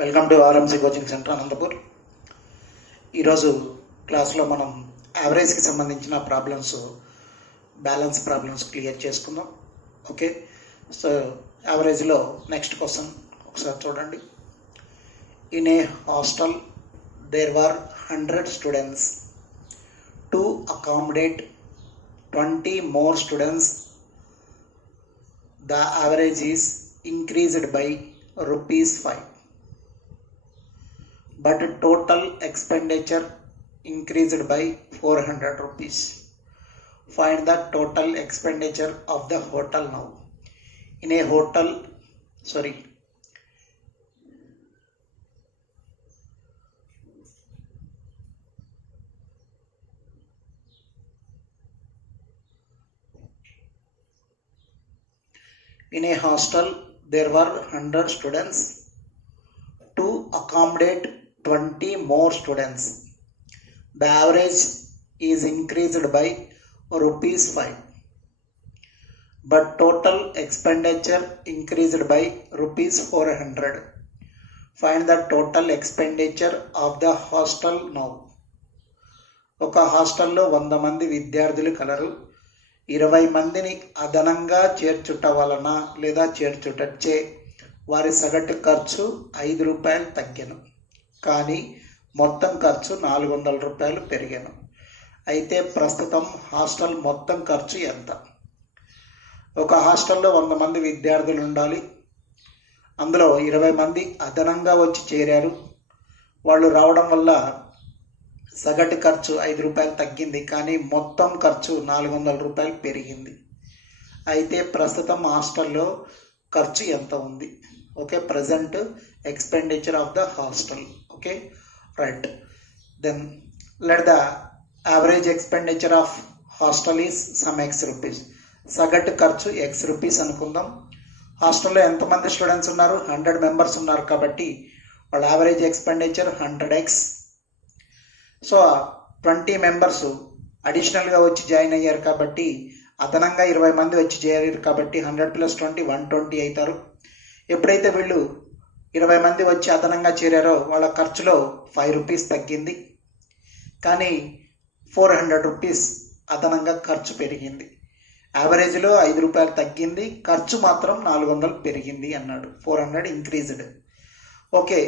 Welcome to RMC coaching centre Anantapur. ఈరోజు క్లాస్లో మనం యావరేజ్కి సంబంధించిన ప్రాబ్లమ్స్, బ్యాలెన్స్ ప్రాబ్లమ్స్ క్లియర్ చేసుకుందాం. ఓకే, సో యావరేజ్లో నెక్స్ట్ క్వశ్చన్ ఒకసారి చూడండి. In a hostel there were 100 students. To accommodate 20 more students, the average is increased by ₹5. But total expenditure increased by ₹400. Find the total expenditure of the hotel now. In a hotel, in a hostel there were 100 students. To accommodate 20 more students, the average is increased by ₹5. But total expenditure increased by ₹400. Find the total expenditure of the hostel now. ఒక హాస్టల్లో 100 మంది విద్యార్థులు colour. 20 మందిని అదనంగా చేర్చుట వలన లేదా చేర్చుటచ్చే వారి సగటు ఖర్చు ₹5 తగ్గాను, కానీ మొత్తం ఖర్చు ₹400 పెరిగాను. అయితే ప్రస్తుతం హాస్టల్ మొత్తం ఖర్చు ఎంత? ఒక హాస్టల్లో 100 మంది విద్యార్థులు ఉండాలి. అందులో 20 మంది అదనంగా వచ్చి చేరారు. వాళ్ళు రావడం వల్ల సగటు ఖర్చు ₹5 తగ్గింది, కానీ మొత్తం ఖర్చు ₹400 పెరిగింది. అయితే ప్రస్తుతం హాస్టల్లో ఖర్చు ఎంత ఉంది? Okay, present expenditure of the hostel. Okay, right. Then let the average expenditure of hostel is some ₹X. సగటు ఖర్చు ₹X అనుకుందాం. హాస్టల్లో ఎంతమంది స్టూడెంట్స్ ఉన్నారు? 100 మెంబర్స్ ఉన్నారు కాబట్టి వాళ్ళ average expenditure 100X. So 20 members అడిషనల్గా వచ్చి జాయిన్ అయ్యారు కాబట్టి, అదనంగా 20 మంది వచ్చి చేరారు కాబట్టి 100 + 20 120 అవుతారు. ఎప్పుడైతే వీళ్ళు 20 మంది వచ్చి అదనంగా చేరారో వాళ్ళ ఖర్చులో ₹5 తగ్గింది, కానీ ₹400 అదనంగా ఖర్చు పెరిగింది. యావరేజ్లో ₹5 తగ్గింది, ఖర్చు మాత్రం 400 పెరిగింది అన్నాడు. 400 ఇంక్రీజ్డ్. ఓకే,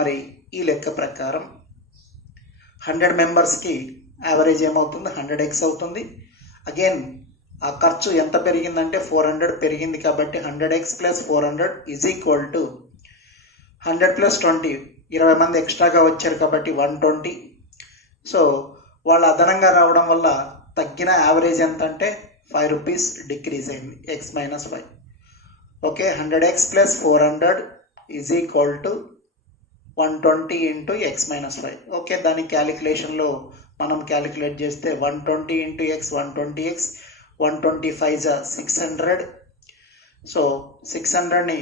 మరి ఈ లెక్క ప్రకారం 100 మెంబర్స్కి యావరేజ్ ఏమవుతుంది? 100X అవుతుంది. అగైన్ ఆ ఖర్చు ఎంత పెరిగిందంటే 400 పెరిగింది కాబట్టి 100X + 400 = 100 + 20. 20 మంది ఎక్స్ట్రాగా వచ్చారు కాబట్టి 120. సో వాళ్ళు అదనంగా రావడం వల్ల తగ్గిన యావరేజ్ ఎంత అంటే ₹5 డిక్రీజ్ అయింది. X - 5. Okay, 100X + 400 = 120 × X - 5. Okay, దాని క్యాలిక్యులేషన్లో మనం క్యాలిక్యులేట్ చేస్తే 120 × X 120X, 125 600. సో 600ని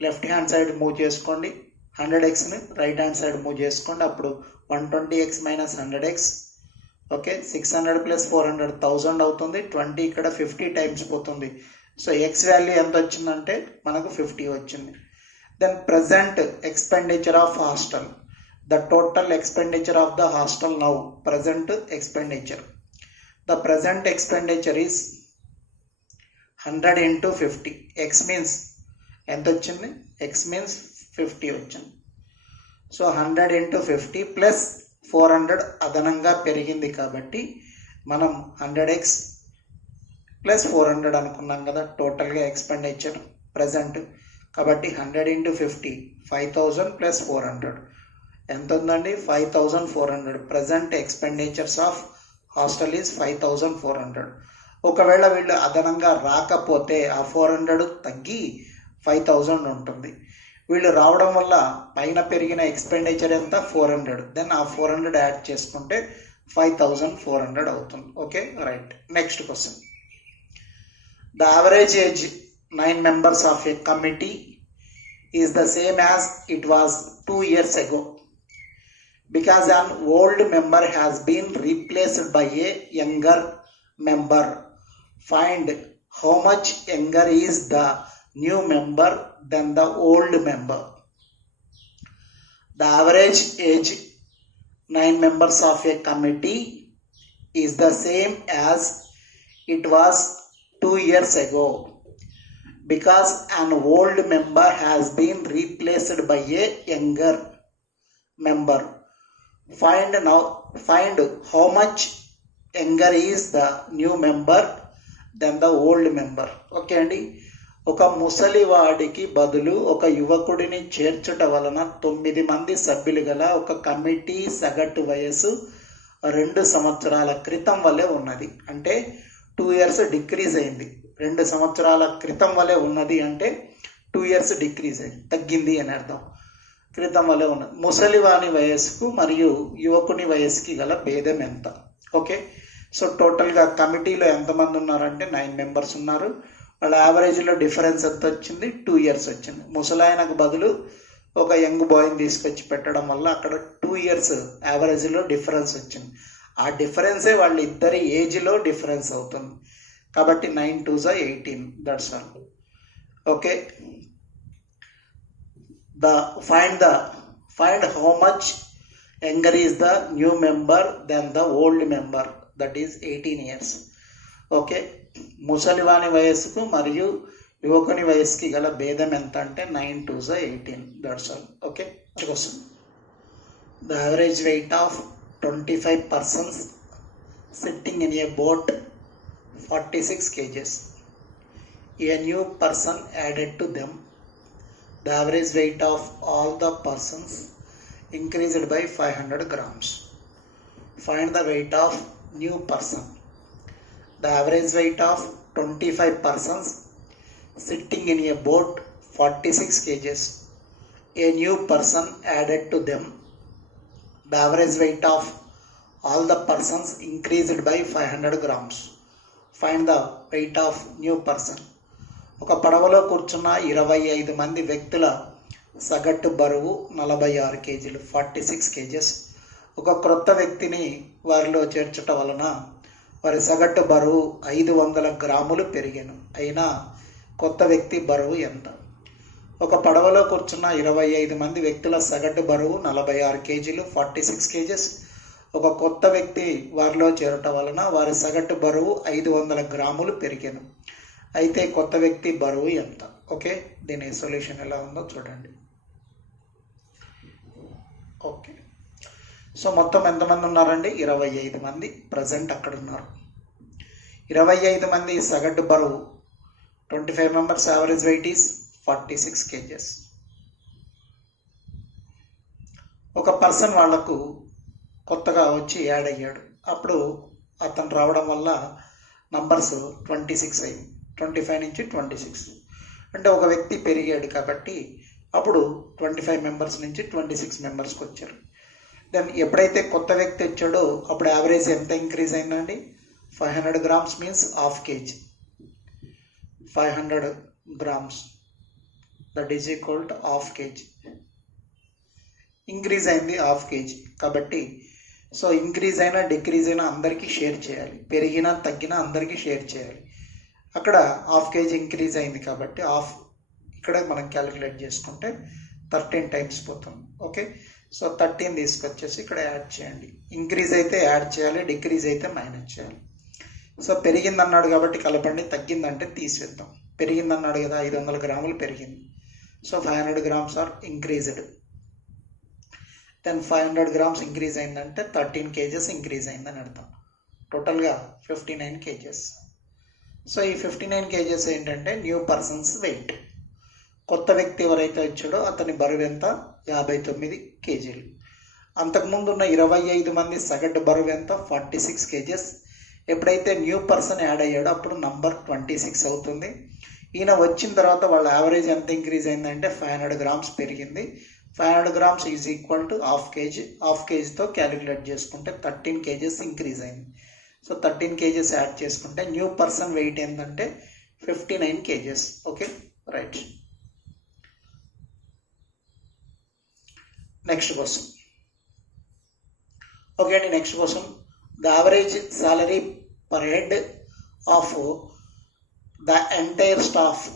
లెఫ్ట్ హ్యాండ్ సైడ్ మూవ్ చేసుకోండి, 100Xని రైట్ హ్యాండ్ సైడ్ మూవ్ చేసుకోండి. అప్పుడు 120X - 100X. ఓకే, 600 + 400 1000 అవుతుంది. 20 ఇక్కడ 50 టైమ్స్ పోతుంది. సో X వాల్యూ ఎంత వచ్చిందంటే మనకు 50 వచ్చింది. Then present expenditure of hostel. The total expenditure of the hostel now. Present expenditure. The present expenditure is 100 × 50. X means ఎంత వచ్చింది? X means 50 వచ్చింది. సో 100 × 50 + 400 అదనంగా పెరిగింది కాబట్టి మనం 100X + 400 అనుకున్నాం కదా టోటల్గా ఎక్స్పెండిచర్ ప్రజెంట్. కాబట్టి 100 × 50 5000 + 400 ఎంత ఉందండి? 5400. Present expenditures of hostel is 5400. ఒకవేళ వీళ్ళు అదనంగా రాకపోతే ఆ 400 తగ్గి 5000 ఉంటుంది. వీళ్ళు రావడం వల్ల పైన పెరిగిన ఎక్స్పెండిచర్ ఎంత? 400. దెన్ ఆ 400 యాడ్ చేసుకుంటే 5400 అవుతుంది. Okay, right. Next question. The average age 9 members of a committee is the same as it was 2 years ago. Because an old member has been replaced by a younger member. Find how much younger is the new member than the old member. The average age 9 members of a committee is the same as it was 2 years ago because an old member has been replaced by a younger member. Find how much younger is the new member than the old member. Okay అండి, ఒక ముసలివాడికి బదులు ఒక యువకుడిని చేర్చుట వలన 9 మంది సభ్యులు గల ఒక కమిటీ సగటు వయస్సు 2 సంవత్సరాల క్రితం వలె ఉన్నది. అంటే 2 years డిక్రీజ్ అయింది. 2 సంవత్సరాల క్రితం వలె ఉన్నది అంటే 2 years డిక్రీజ్ అయింది, తగ్గింది అని అర్థం. క్రితం వలె ఉన్నది. ముసలివాని వయస్సుకు మరియు యువకుని వయస్సుకి గల భేదం ఎంత? ఓకే, సో టోటల్గా కమిటీలో ఎంతమంది ఉన్నారంటే 9 members ఉన్నారు. వాళ్ళ యావరేజ్లో డిఫరెన్స్ ఎంత వచ్చింది? 2 years వచ్చింది. ముసలాయనకు బదులు ఒక యంగ్ బాయ్ని తీసుకొచ్చి పెట్టడం వల్ల అక్కడ 2 years యావరేజ్లో డిఫరెన్స్ వచ్చింది. ఆ డిఫరెన్సే వాళ్ళ ఇద్దరి ఏజ్లో డిఫరెన్స్ అవుతుంది. కాబట్టి 9 2s 18, that's all. Okay, find how much younger is the new member than the old member, that is 18 years. Okay, ముసలివాని వయస్సుకు మరియు యువకుని వయస్సుకి గల భేదం ఎంత అంటే 9 2s 18, that's all. Okay, question. The average weight of 25 persons sitting in a boat 46 kgs. A new person added to them. The average weight of all the persons increased by 500 grams. Find the weight of new person. The average weight of 25 persons sitting in a boat 46 kgs. A new person added to them. The average weight of all the persons increased by 500 grams. Find the weight of new person. ఒక పడవలో కూర్చున్న 25 మంది వ్యక్తుల సగటు బరువు 46 kgs, 46 kgs. ఒక క్రొత్త వ్యక్తిని వారిలో చేర్చట వలన వారి సగటు బరువు 500 గ్రాములు పెరిగాను. అయినా కొత్త వ్యక్తి బరువు ఎంత? ఒక పడవలో కూర్చున్న 25 మంది వ్యక్తుల సగటు బరువు 46 kgs, 46 kgs. ఒక కొత్త వ్యక్తి వారిలో చేరటం వలన వారి సగటు బరువు 500 గ్రాములు పెరిగాను. అయితే కొత్త వ్యక్తి బరువు ఎంత? ఓకే, దీని సొల్యూషన్ ఎలా ఉందో చూడండి. ఓకే, సో మొత్తం ఎంతమంది ఉన్నారండి? 25 మంది ప్రజెంట్ అక్కడ ఉన్నారు. 25 మంది సగటు బరువు 25 members, average wait is 46 kgs. ఒక పర్సన్ వాళ్లకు కొత్తగా వచ్చి యాడ్ అయ్యాడు. అప్పుడు అతను రావడం వల్ల నంబర్స్ 26 అయ్యింది. 25 నుంచి 26 అంటే ఒక వ్యక్తి పెరిగాడు కాబట్టి అప్పుడు 25 members నుంచి 26 membersకి వచ్చారు. దెన్ ఎప్పుడైతే కొత్త వ్యక్తి వచ్చాడో అప్పుడు యావరేజ్ ఎంత ఇంక్రీజ్ అయిందండి? 500 grams means half kg. 500 grams that is equal to half kg. Increase అయింది హాఫ్ kg. కాబట్టి సో ఇంక్రీజ్ అయినా డిక్రీజ్ అయినా అందరికీ షేర్ చేయాలి, పెరిగినా తగ్గినా అందరికీ షేర్ చేయాలి. అక్కడ హాఫ్ kg ఇంక్రీజ్ అయింది కాబట్టి హాఫ్ ఇక్కడ మనం క్యాలిక్యులేట్ చేసుకుంటే 13 times పోతుంది. ఓకే, సో 13 తీసుకొచ్చేసి ఇక్కడ యాడ్ చేయండి. ఇంక్రీజ్ అయితే యాడ్ చేయాలి, డిక్రీజ్ అయితే మైనస్ చేయాలి. సో పెరిగిందన్నాడు కాబట్టి కలపండి, తగ్గిందంటే తీసేద్దాం. పెరిగిందన్నాడు కదా, 500 గ్రాములు పెరిగింది. So 500 grams are increased. Then 500 grams increase అయిందంటే 13 kgs ఇంక్రీజ్ అయిందని అర్థం. టోటల్గా 59 kgs. సో ఈ 59 kgs ఏంటంటే న్యూ పర్సన్స్ వెయిట్. కొత్త వ్యక్తి ఎవరైతే వచ్చాడో అతని బరువు ఎంత? 59 kg. అంతకుముందు ఉన్న 25 మంది సగటు బరువు ఎంత? 46 kgs. ఎప్పుడైతే న్యూ పర్సన్ యాడ్ అయ్యాడో అప్పుడు నంబర్ 26 అవుతుంది. ఈయన వచ్చిన తర్వాత వాళ్ళ యావరేజ్ ఎంత ఇంక్రీజ్ అయిందంటే 500 grams పెరిగింది. 500 grams is equal to half kg. Half kgతో క్యాలిక్యులేట్ చేసుకుంటే 13 kgs ఇంక్రీజ్ అయింది. సో 13 kgs యాడ్ చేసుకుంటే న్యూ పర్సన్ వెయిట్ ఏంటంటే 59 kgs. Okay, right. Next question. Okay అండి, next question. The average salary per head of the entire staff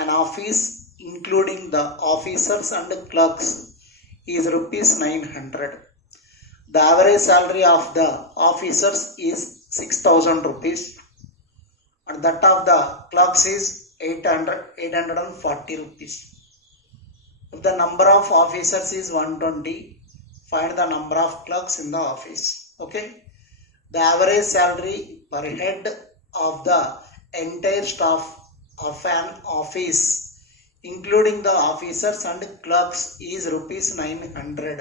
and office including the officers and clerks is rupees 900. The average salary of the officers is 6,000 rupees and that of the clerks is 840 rupees. If the number of officers is 120, find the number of clerks in the office. Okay, the average salary per head of the entire staff of an office including the officers and clerks is rupees 900.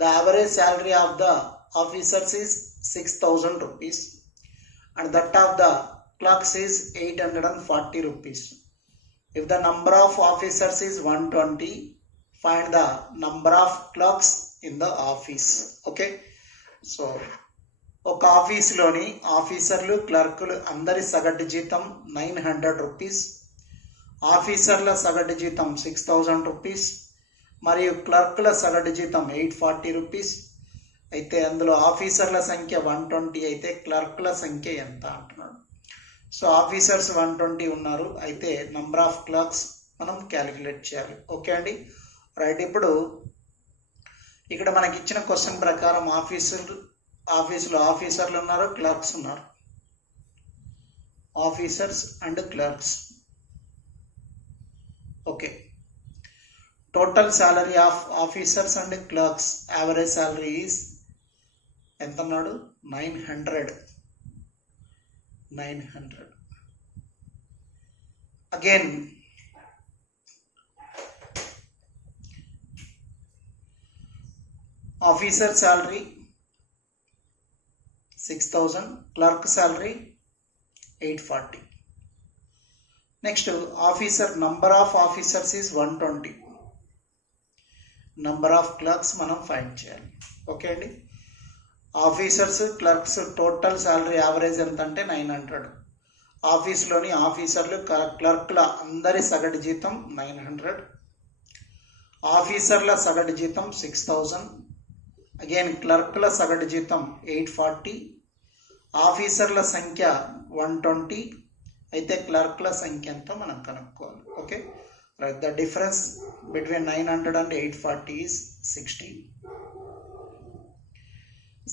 The average salary of the officers is 6,000 rupees and that of the clerks is 840 rupees. If the number of officers is 120, find the number of clerks in the office. Okay, so ఒక ఆఫీసులోని ఆఫీసర్లు క్లర్కులు అందరి సగటు జీతం 900 rupees, ఆఫీసర్ల సగటు జీతం 6,000 rupees మరియు క్లర్కుల సగటు జీతం 840 రూపీస్. అయితే అందులో ఆఫీసర్ల సంఖ్య 120 అయితే క్లర్కుల సంఖ్య ఎంత అంటున్నాడు. సో ఆఫీసర్స్ 120 ఉన్నారు, అయితే నంబర్ ఆఫ్ క్లర్క్స్ మనం క్యాలిక్యులేట్ చేయాలి. ఓకే అండి, రైట్. ఇప్పుడు ఇక్కడ మనకి ఇచ్చిన క్వశ్చన్ ప్రకారం ఆఫీసులో ఆఫీసర్లు ఉన్నారు, క్లర్క్స్ ఉన్నారు. Officers and clerks. Okay, total salary of officers and clerks average salary is ఎంత అన్నాడు? 900. Again, officer salary 6,000, clerk salary 840. Next, officer number of officers is 120. Number of clerks మనం ఫైండ్ చేయాలి. ఓకే అండి, officers clerks total salary average ఎంత అంటే 900. ఆఫీస్లోని ఆఫీసర్లు క్లర్క్ల అందరి సగటు జీతం 900. ఆఫీసర్ల సగటు జీతం 6,000. అగైన్ క్లర్క్ల సగటు జీతం 840. ఆఫీసర్ల సంఖ్య 120 అయితే క్లర్క్ల సంఖ్య ఎంతో మనం కనుక్కోవాలి. Okay, right. The difference between 900 and 840 is 60.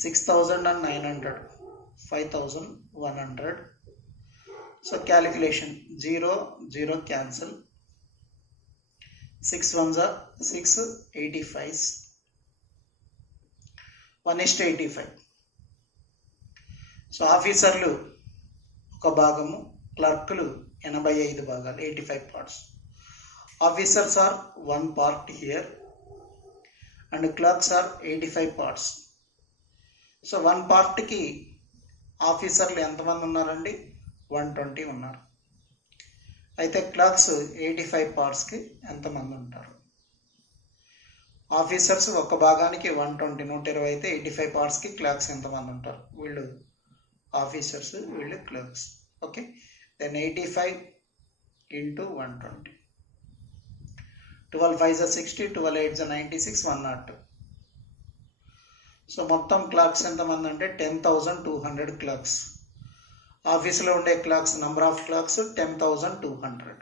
6,000 and 900, 5,100. So calculation 0 0 cancel. 6 ones are 6, 85s, 1:85. So ఆఫీసర్లు ఒక భాగము, క్లర్కులు 85 భాగాలు, 85 parts. Officers are 1 part here and clerks are 85 parts. So 1 పార్ట్కి ఆఫీసర్లు ఎంతమంది ఉన్నారండి? 120 ఉన్నారు. అయితే క్లర్క్స్ 85 పార్ట్స్కి ఎంతమంది ఉంటారు? ఆఫీసర్స్ ఒక భాగానికి 120, 120 అయితే 85 పార్ట్స్కి క్లర్క్స్ ఎంతమంది ఉంటారు? వీళ్ళు ఆఫీసర్స్, వీళ్ళు clerks. Okay, then 85 into 120. 12 5s are 60, 12 8s are 96, 102. So మొత్తం క్లర్క్స్ ఎంతమంది అంటే 10,200 క్లర్క్స్. ఆఫీసులో ఉండే clerks number of clerks 10,200.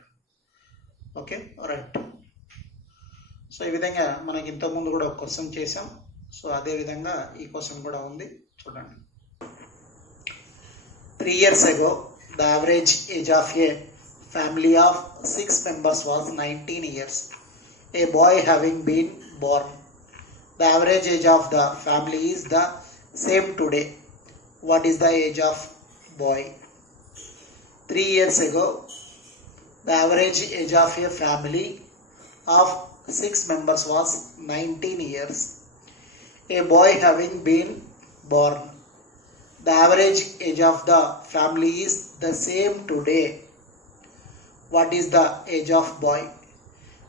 Okay, right. So ఈ విధంగా మనకి ఇంతకుముందు కూడా ఒక క్వశ్చన్ చేసాం. సో అదేవిధంగా ఈ క్వశ్చన్ కూడా ఉంది, చూడండి. 3 years ago, the average age of a family of 6 members was 19 years. A boy having been born. The average age of the family is the same today. What is the age of boy? 3 years ago, the average age of a family of 6 members was 19 years. A boy having been born. The average age of the family is the same today. What is the age of boy?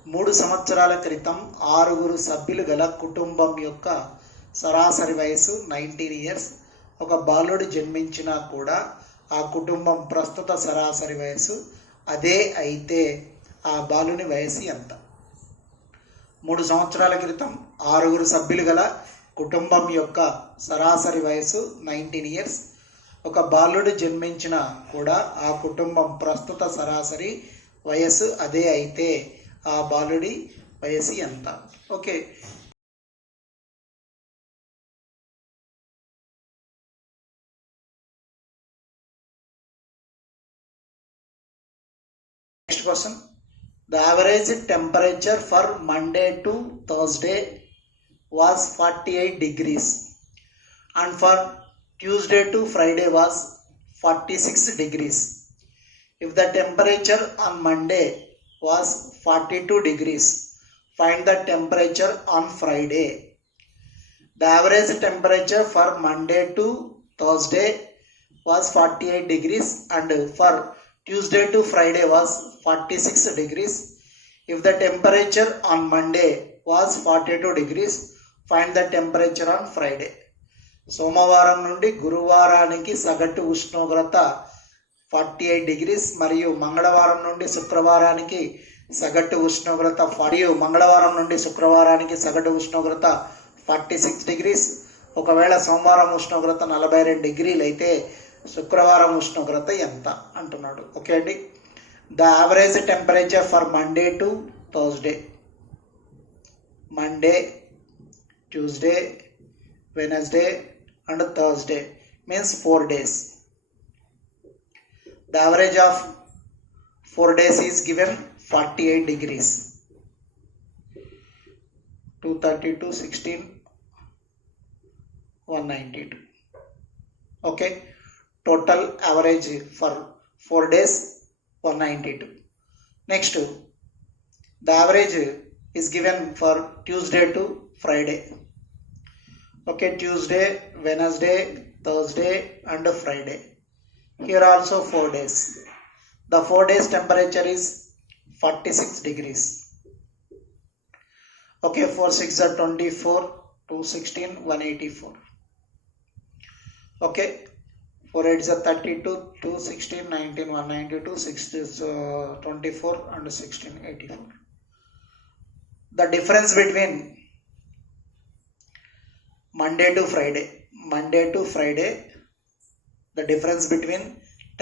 3 సంవత్సరాల క్రితం 6 సభ్యులు గల కుటుంబం యొక్క సరాసరి వయసు 19 years. ఒక బాలుడు జన్మించినా కూడా ఆ కుటుంబం ప్రస్తుత సరాసరి వయసు అదే అయితే ఆ బాలుని వయసు ఎంత? 3 సంవత్సరాల క్రితం 6 సభ్యులు గల కుటుంబం యొక్క సరాసరి వయసు 19 years. ఒక బాలుడు జన్మించినా కూడా ఆ కుటుంబం ప్రస్తుత సరాసరి వయస్సు అదే అయితే ఆ బాలుడి వయసు ఎంత. Okay, next question. The average temperature for Monday to Thursday was 48 degrees and for Tuesday to Friday was 46 degrees. If the temperature on Monday was 42 degrees, find the temperature on Friday. The average temperature for Monday to Thursday was 48 degrees and for Tuesday to Friday was 46 degrees. If the temperature on Monday was 42 degrees, find the temperature on Friday. సోమవారం నుండి గురువారానికి సగటు ఉష్ణోగ్రత 48 degrees మరియు మంగళవారం నుండి శుక్రవారానికి సగటు ఉష్ణోగ్రత 46 degrees. ఒకవేళ సోమవారం ఉష్ణోగ్రత 42 డిగ్రీలు అయితే శుక్రవారం ఉష్ణోగ్రత ఎంత అంటున్నాడు. ఓకే అండి. The average temperature for Monday to Thursday, Monday, Tuesday, Wednesday and Thursday means 4 days. The average of 4 days is given 48 degrees. 232, 16, 192. Okay, total average for 4 days 192. Next, the average is given for Tuesday to Friday. Okay, Tuesday, Wednesday, Thursday and Friday. Here also 4 days. The 4 days temperature is 46 degrees. Okay, 4 6 are 24, 2 16, 184. Okay, 4 8 are 32, 2 16, 19, 192, 6 is 24 and 16, 84. The difference between Monday to Friday, the difference between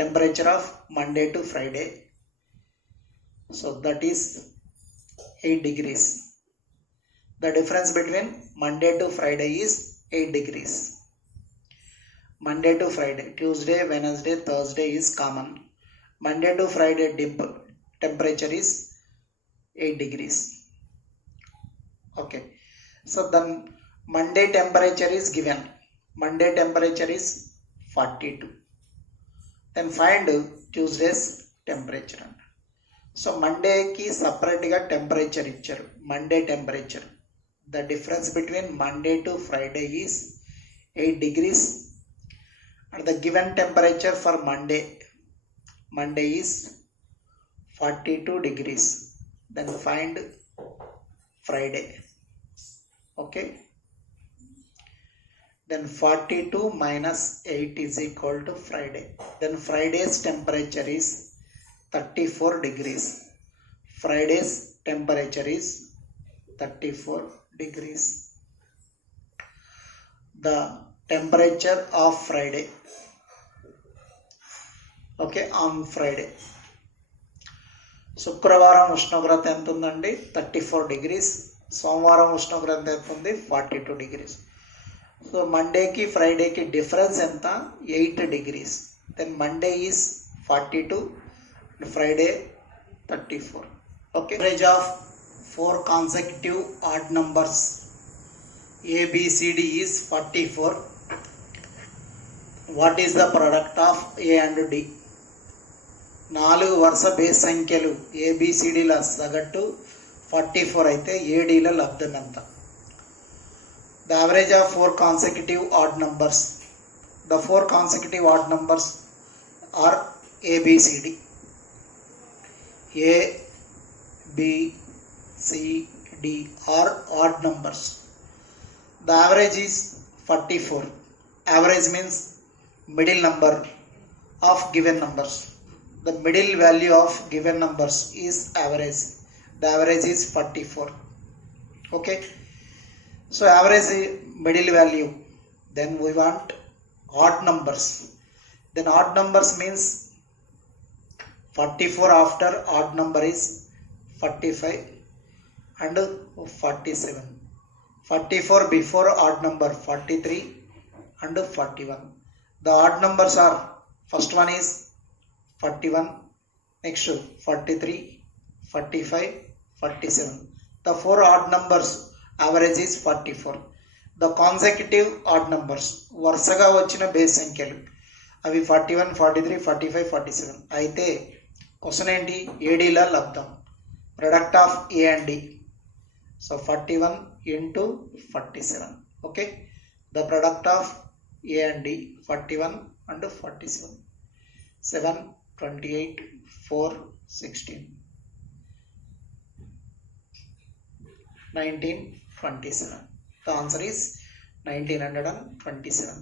temperature of Monday to Friday, so that is 8 degrees. The difference between Monday to Friday is 8 degrees. Monday to Friday, Tuesday, Wednesday, Thursday is common. Monday to Friday temperature is 8 degrees. Okay, so then Monday temperature is given. Monday temperature is 42. Then find Tuesday's temperature. So Monday ki separate ga temperature icharu. Monday temperature. The difference between Monday to Friday is 8 degrees. And the given temperature for Monday is 42 degrees. Then find Friday. Okay. Then 42 minus 8 is equal to Friday. Then Friday's temperature is 34 degrees. Friday's temperature is 34 degrees. The temperature of Friday. Okay, on Friday. శుక్రవారం ఉష్ణోగ్రత ఎంత ఉందండి? 34 degrees. సోమవారం ఉష్ణోగ్రత ఎంత ఉంది? 42 degrees. So Monday ki Friday ki difference enta 8 degrees. Then Monday is 42 and Friday 34. Okay, average of 4 consecutive odd numbers A, B, C, D is 44. What is the product of A and D? 4 వరుస base సంఖ్యలు ABCDల సగటు 44 అయితే ADల లబ్ధం ఎంత? The average of 4 consecutive odd numbers. The 4 consecutive odd numbers are ABCD. A, B, C, D are odd numbers. The average is 44. Average means middle number of given numbers. The middle value of given numbers is average. The average is 44. Okay. So average middle value. Then we want odd numbers. Then odd numbers means 44 after odd number is 45 and 47. 44 before odd number 43 and 41. The odd numbers are, first one is 41, next 43, 45, 47. The four odd numbers average is 44. The consecutive odd numbers వరుసగా వచ్చిన base సంఖ్యలు అవి 41, 43, 45, 47. అయితే question ఏంటి? ఏడీల లబ్ధం, product of A and D. So 41 into 47. Okay, the product of A and D 41 and 47. 7, 28, 4, 16, 19, 27. The answer is 1927.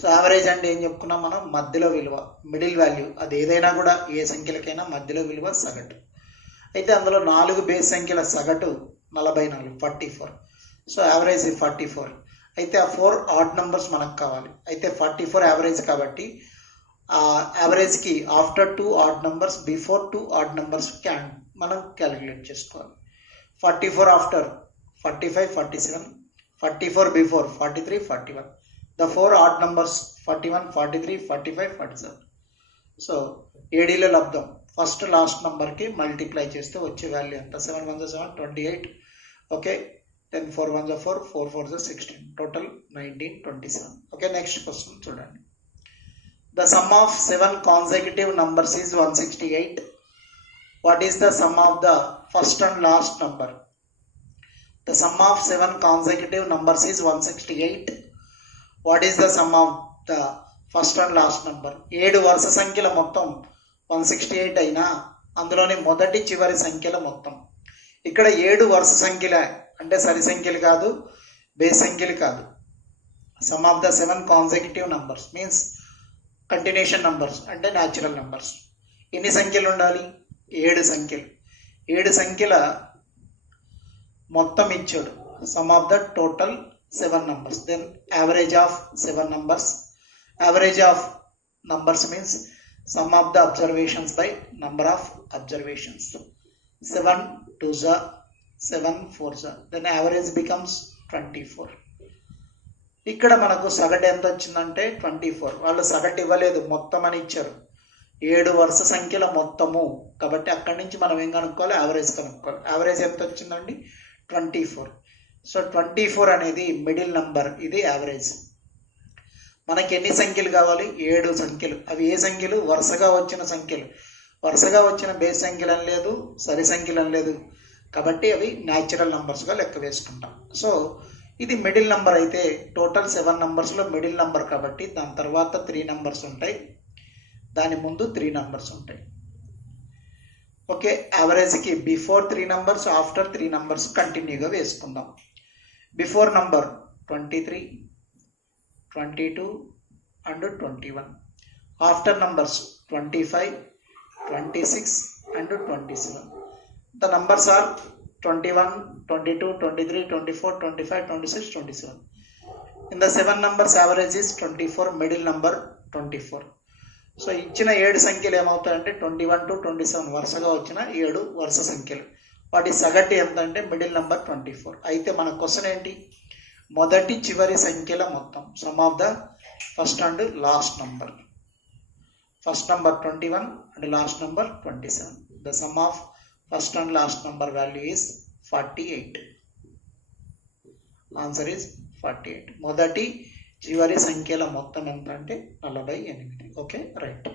So average అంటే ఏం చెప్పుకున్నాం మనం? మధ్యలో విలువ, మిడిల్ వాల్యూ. అది ఏదైనా కూడా ఏ సంఖ్యలకైనా మధ్యలో విలువ సగటు. అయితే అందులో 4 బేస్ సంఖ్యల సగటు 44, 44. So average 44. అయితే ఆ 4 ఆడ్ నెంబర్స్ మనకు కావాలి. అయితే 44 యావరేజ్ కాబట్టి ఆ యావరేజ్కి after 2 odd numbers, before 2 odd numbers మనం క్యాలిక్యులేట్ చేసుకోవాలి. 44 after 45, 47, 44 before 43, 41. The 4 odd numbers 41, 43, 45, 47. So ఏడీల లబ్ధం first last నెంబర్కి మల్టిప్లై చేస్తే వచ్చే వాల్యూ ఎంత? 7 1 7, 28. Okay, then 4 1 4, 4 4 16. Total 1927. Okay, next question చూడండి. The sum of 7 consecutive numbers is 168. What is the sum of the first and last number? The sum of 7 consecutive numbers is 168. What is the sum of the first and last number? 7 వరుస సంఖ్యల మొత్తం 168 అయినా అందులోని మొదటి చివరి సంఖ్యల మొత్తం. ఇక్కడ 7 వరుస సంఖ్యల అంటే సరి సంఖ్యలు కాదు, బేస్ సంఖ్యలు కాదు. Some of the 7 consecutive numbers means continuation numbers అంటే న్యాచురల్ నంబర్స్. ఎన్ని సంఖ్యలు ఉండాలి? 7 సంఖ్యలు. 7 సంఖ్యల మొత్తం ఇచ్చాడు. Some of the total 7 numbers. Then average of 7 numbers. Average of numbers means sum of the observations by number of observations. 7 2s, 7 4s. Then average becomes 24. ఇక్కడ మనకు సగటు ఎంత వచ్చిందంటే 24. వాళ్ళు సగటు ఇవ్వలేదు, మొత్తం అని ఇచ్చారు. 7 వరుస సంఖ్యల మొత్తము కాబట్టి అక్కడి నుంచి మనం ఏం కనుక్కోవాలి? యావరేజ్ కనుక్కోవాలి. యావరేజ్ ఎంత వచ్చిందండి? 24. సో 24 అనేది మిడిల్ నంబర్, ఇది యావరేజ్. మనకి ఎన్ని సంఖ్యలు కావాలి? 7 సంఖ్యలు. అవి ఏ సంఖ్యలు? వరుసగా వచ్చిన సంఖ్యలు. వరుసగా వచ్చిన బేస్ సంఖ్యలు అని లేదు, సరి సంఖ్యలు అని లేదు కాబట్టి అవి న్యాచురల్ నంబర్స్గా లెక్క వేసుకుంటాం. సో ఇది మిడిల్ నంబర్ అయితే టోటల్ 7 నంబర్స్లో మిడిల్ నంబర్ కాబట్టి దాని తర్వాత 3 నంబర్స్ ఉంటాయి, దాని ముందు 3 నంబర్స్ ఉంటాయి. ఓకే, యావరేజ్కి బిఫోర్ 3 నంబర్స్, ఆఫ్టర్ 3 నంబర్స్ కంటిన్యూగా వేసుకుందాం. Before number 23, 22 and 21. After numbers 25, 26 and 27. The numbers are 21, 22, 23, 24, 25, 26, 27. In the 7 numbers average is 24, middle number 24. So ఇచ్చిన 7 సంఖ్యలు ఏమవుతాయంటే 21 to 27 వరుసగా వచ్చిన 7 వరుస సంఖ్యలు. వాటి సగటు ఎంత అంటే మిడిల్ నెంబర్ 24. అయితే మన క్వశ్చన్ ఏంటి? మొదటి చివరి సంఖ్యల మొత్తం. Some of the first and last number. First number 21 and last number 27. The sum of first and last number value is 48. Answer is 48. మొదటి చివరి సంఖ్యల మొత్తం ఎంత అంటే 48. Okay, right.